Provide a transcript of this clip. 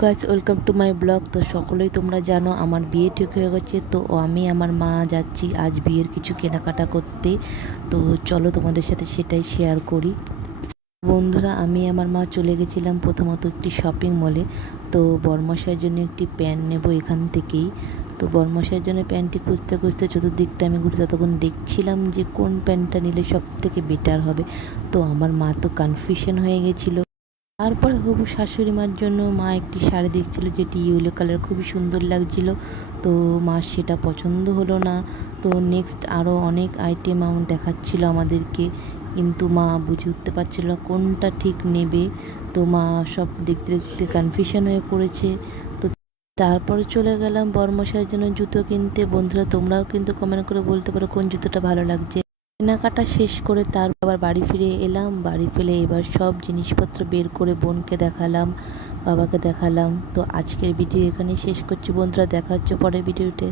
Guys, welcome to my blog. তো সকলেই তোমরা জানো আমার বিয়ে ঠিক হয়ে গেছে। তো আমি আমার মা যাচ্ছি আজ বিয়ের কিছু কেনাকাটা করতে। তো চলো তোমাদের সাথে সেটাই শেয়ার করি। বন্ধুরা, আমি আমার মা চলে গেছিলাম প্রথমত একটি শপিং মলে। তো বরমশাইয়ের জন্য একটি প্যান্ট নেব এখান থেকেই। তো বরমশাইয়ের জন্য প্যান্টটি খুঁজতে খুঁজতে চতুর্দিকটা আমি ঘুরে ততক্ষণ দেখছিলাম যে কোন প্যান্টটা নিলে সব থেকে বেটার হবে। তো আমার মা তো কনফিউশন হয়ে গেছিলো। তারপরে হবু শাশুড়ি মার জন্য মা একটি শাড়ি দেখছিল যেটি ইয়েলো কালার, খুবই সুন্দর লাগছিল। তো মার সেটা পছন্দ হলো না। তো নেক্সট আরও অনেক আইটেম দেখাচ্ছিল আমাদেরকে, কিন্তু মা বুঝে উঠতে পারছিল না কোনটা ঠিক নেবে। তো মা সব দেখতে দেখতে কনফিউশন হয়ে পড়েছে। তো তারপরে চলে গেলাম বরমশাইয়ের জন্য জুতো কিনতে। বন্ধুরা, তোমরাও কিন্তু কমেন্ট করে বলতে পারো কোন জুতোটা ভালো লাগছে। কেনাকাটা শেষ করে তারপর আবার বাড়ি ফিরে এলাম। বাড়ি ফিরে এবার সব জিনিসপত্র বের করে বোনকে দেখালাম, বাবাকে দেখালাম। তো আজকের ভিডিও এখানেই শেষ করছি বন্ধুরা, দেখা হচ্ছে পরের ভিডিওতে।